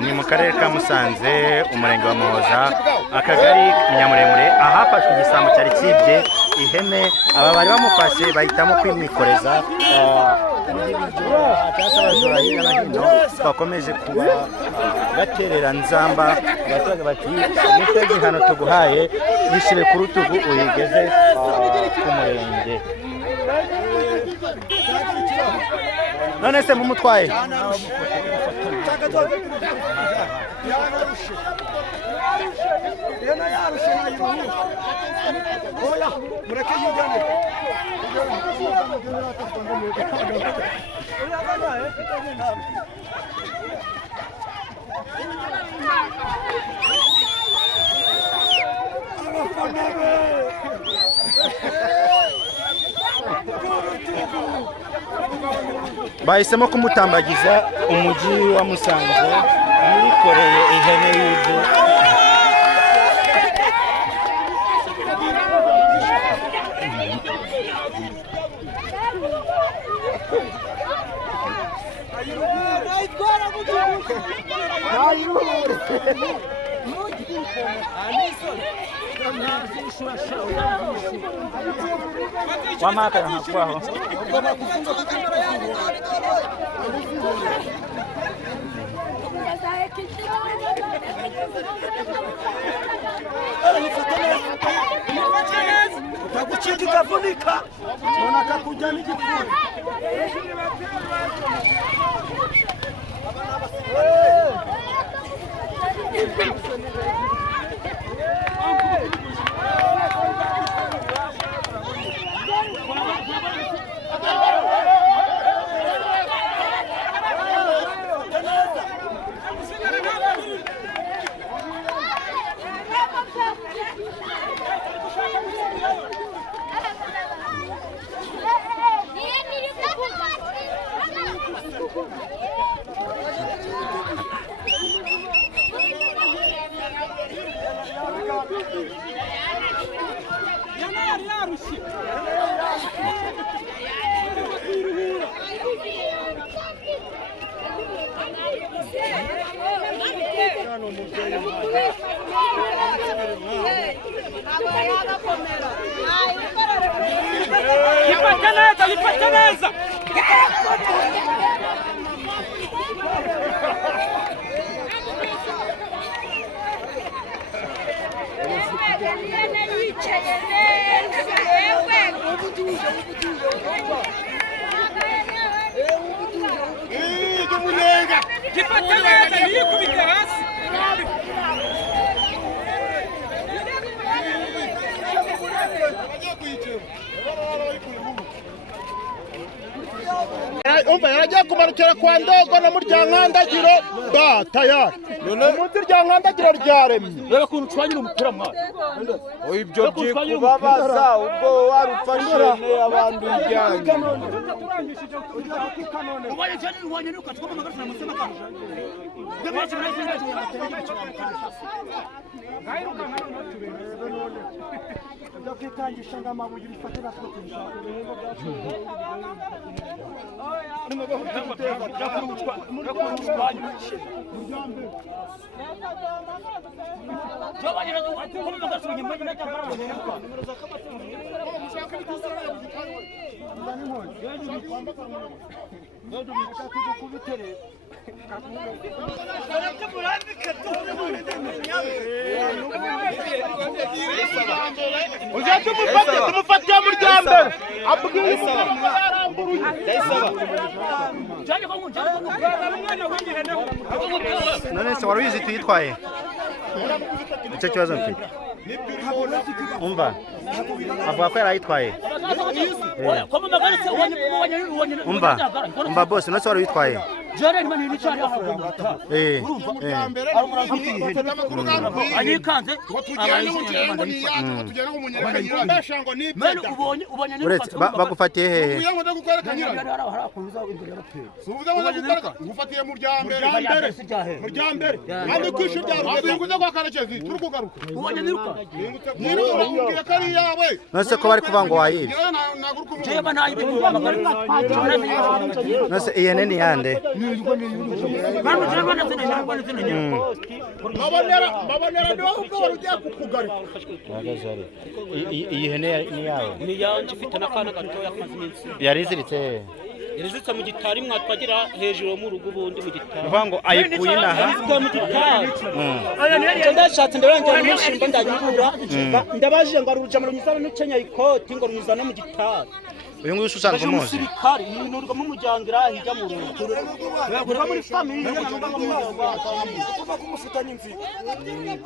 ni mu karere ka Musanze umurenge wa Muhoza akagari Nyamuremure ahafashwe igisambo cyari kibye ihene aba bari bamufashe bahitamo kwimwikoreza abajura hirya no hino bakomeje kuba baterera nzamba abaturage bati nitwe gihano tuguhaye yishyire ku rutugu uyigeze ku murenge none se mumutwaye bahisemo kumutambagiza umujyi wa Musanze yikoreye ihene y'ibyo wamaka na kwaho utagucika ikavunika ubona kakujya n'igipfura Ipataneza umva yarajya kumarukira kwa Ndogo na Muryankandagiro ba tayari umunsi Ryankandagiro ryaremye reba kuntu twanyira umupira mwa ibyo byikubabaza ubwo warufashe abantu ijyanye ubaye cyane ubonye nuko twoma magarana musema kanje ndabashye muri ajya kwitangisha ngamabuye bifatira ko kubishaka rero tumufatira mu ryambere none se wari uyizi tuyitwaye icyo kibazo mfite umva avuga ko yarayitwaye umva boss none se wari uyitwaye bagufatiye hehe nose ko bari kuvuga ngo wayibye nose iyi ni yande mabonera niwo ubwo ugiye kukugarika iyi hene ni yawe ni yanje ifite n'akana gatoya kamaze iminsi yari iziritse irizitse mu gitari mwatwagira hejuru mu rugo ubundi mu gitari uvuga ngo ayikuye inaha mu gitari ndashatse ndarangira n'umushinga ndanyura ndabajije ngo aruja mu runyizana n'ukenya ikoti ngo runyizana mu gitari uyu nguyu usanzwe umuzi umusirikari yinurwa mu mujyangira hirya mu rugo yagura muri famille n'amuga mu muryango kuva kumufitanya inzira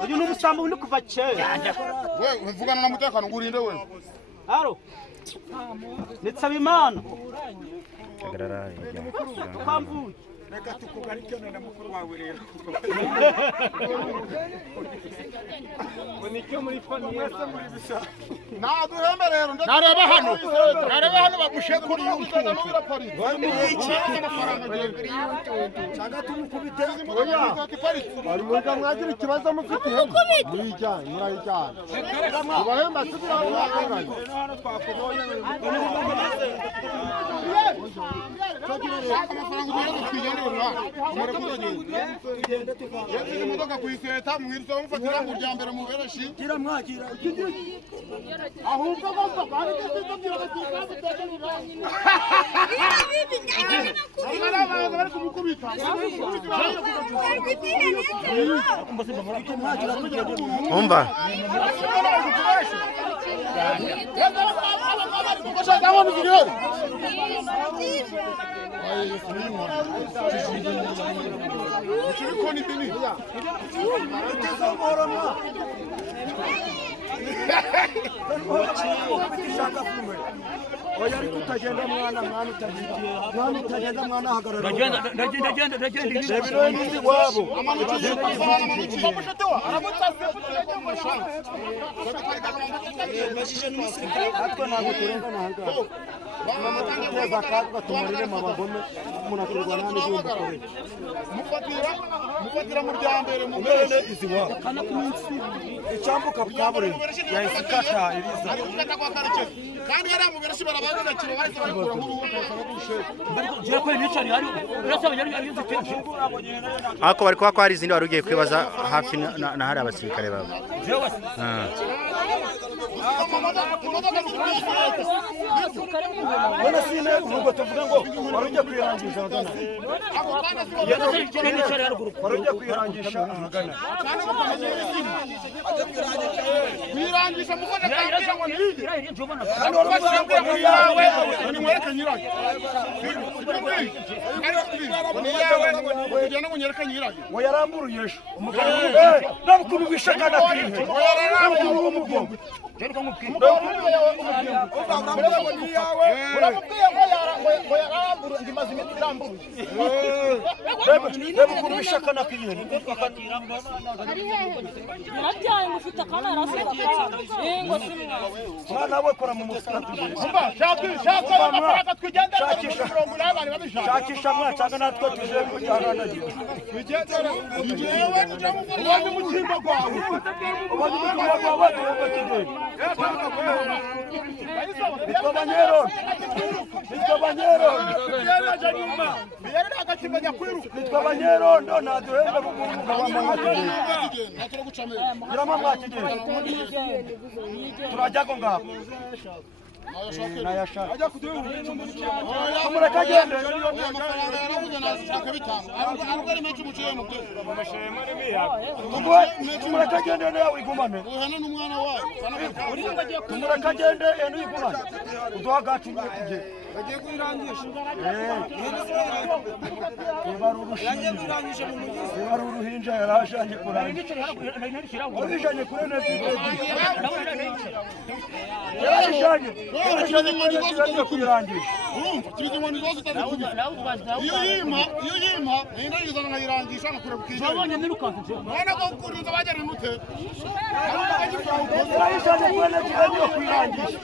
uyu ni umusambo uri kuva kera we mvugana na mutekano ngurinde we haro nitsaba imana agarara kwamvuye reka tukugarike none mukuru wawe rero unicyo muri famille mwese muri bisa naduhembe rero nareba hano bamushekuri y'utuntu cyangwa tumukubite bari muri mwagira ikibazo mufite muyijyane murayijyane ubahemba subira aho mwahanganye imodoka kuyiseta muhirisa mufatira mu ryambere mu bereshi gira mwagira ahubwo bava bari gese byo bari kumukubita umva oya ariko utagenda mwana utagenda mwana hagarara ndagenda wabo atwe ntabwo turengana ahangaha teza akaga tumarire mu bagome umuntu akorerwa nta n'izindi mufatira mu ryambere mu bene izi wabo icyambuka kaburimbo yahise ikata iriza kandi yari mu bereshi barabaga kiba bahise bakura mu rugo je ko n'icari ari urasaba yari kenshi ako bari kwa kwari izindi wari ugiye kwibaza hafi na hari abasirikare babo Bona sine ubwo tuvuga ngo warujya kwirangisha agana warujya kwirangisha agana kwirangisha mufata kandi ngo nirige kandi warufasha ngo yawe ni mwereka nyirayo ni yawe ujyana ngo nyereka nyirayo ngo yaramburuye ejo umugabo nabukuru wishakana kwihe yaramburuye umugongo Jero kwa mupira. Uramubwiye ngo yaramburu ndimaze imiti iramburu. Bebe kurubishakana kiyene. Ari hehe? Narabyaye ngufite akana araseka. Ngo simwe. Mwana we kora mu musaratu. Umva shaka amafaranga twigendera mu mirongo n'abari babishaka. Shakisha mwacanga natwe tuje kujyana twigendera. Ngewe nje mu mutimba gwawe. Ubanye mutimba gwawe tugende. Nitwa Banyerondo naduhembe umugabo turajyago ngabo nayashaka kumureka agende tumureka agende nawe wigumane tumureka agende wigumane uduha agacu tujye bagiye kurangisha ibara uruhinja yarashanye kurangisha urishanye kuri neti yarashanye kuyirangisha urumva tubize ngo nizo zitazikubita iyo yima nindagizana nkayirangisha ngakura bukije babonye nirukanse none ko kurinza bagera nute yarashanye kuri neti yo kuyirangisha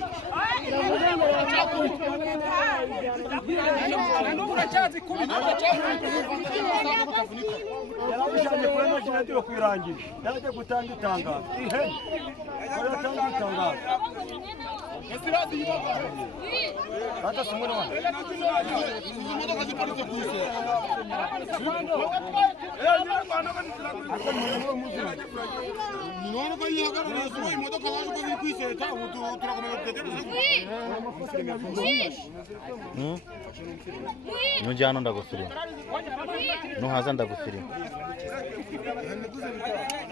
yarabishanye kuri neti imikino yo kwirangira yaje gutanga itangazo ihene yatanga itangazo hata simone wana imodoka ziparitse ku isi none ko yihagarara zo imodoka zaje ko ziri kwiseta turakomeza gutegereza nujyana ndagufirima nuhaza ndagufirima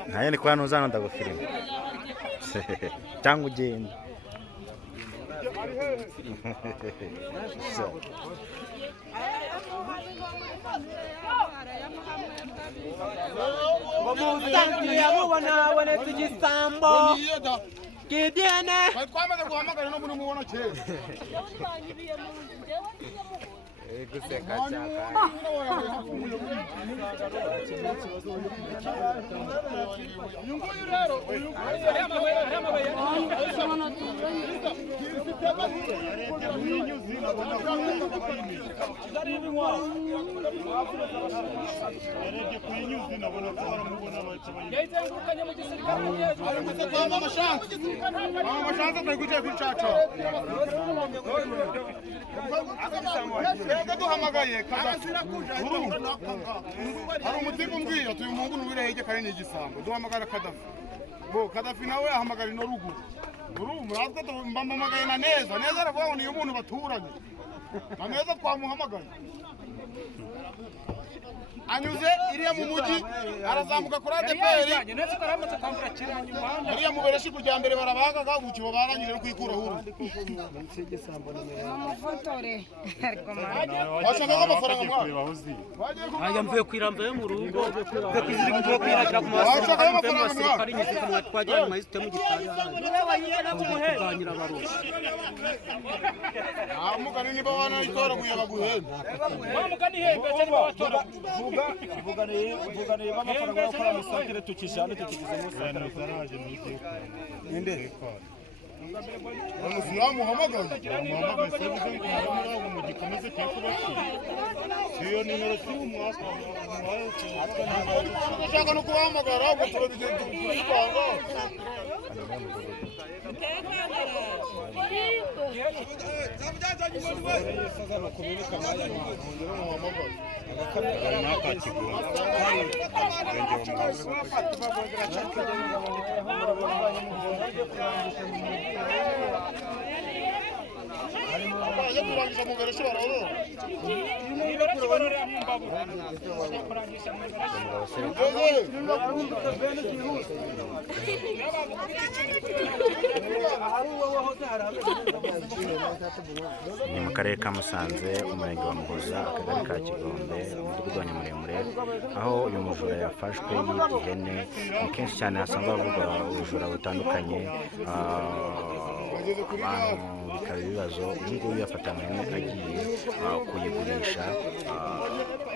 ntaye ni kwa nuzana ndagufirima cyangwa ugenda yamubona igisambo kibyene twamaze guhamagara no muri mubona kera guseka cyaka duhamagaye hari umutima umbwiye ati uyu muhungu n'uwirehege kari ni igisambo duhamagara Kadafi bo Kadafi nawe ahamagara ino ruguru muratwe mbamamagaye na neza aravuga ngo niyo umuntu baturanye na neza twamuhamagaye anyuze iriya mu mujyi arazamuka kuri ADPR iriya mu bereshi kujya mbere barabagaga ubukibo barangije no kwikuraho washakaga amafaranga mwa aya mvuye kwiramba yo mu rugo kwiziri mvuye kwiragira ku washakaga amafaranga mwa ari nyise kumwe twajyana mu system gitari kuganira barushi mugani niba wana itora kuyabaguhenda mugani hembe cyane batora vuganiye b'amafaranga yo gukora musakire tukijane tukigize musakire ninde yamuhamagaye sebuze mu gikomeze cyo kubaki siyo nimero cy'umwaka ndashaka no kuhamagara ubwo turabigenda tubipanga ni mu karere ka Musanze umurenge wa Muhoza akagari ka Kigombe umudugudu wa Nyamuremure aho uyu mujura yafashwe yibye ihene ni kenshi cyane hasanga bavuga ubujura butandukanye abantu bikaba ibibazo uyu nguyu yafata ihene agiye kuyigurisha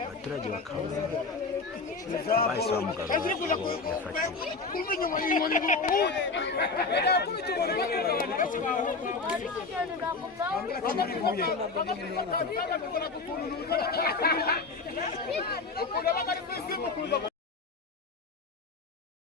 abaturage bakaba bahise bamugarura ko yafatiwe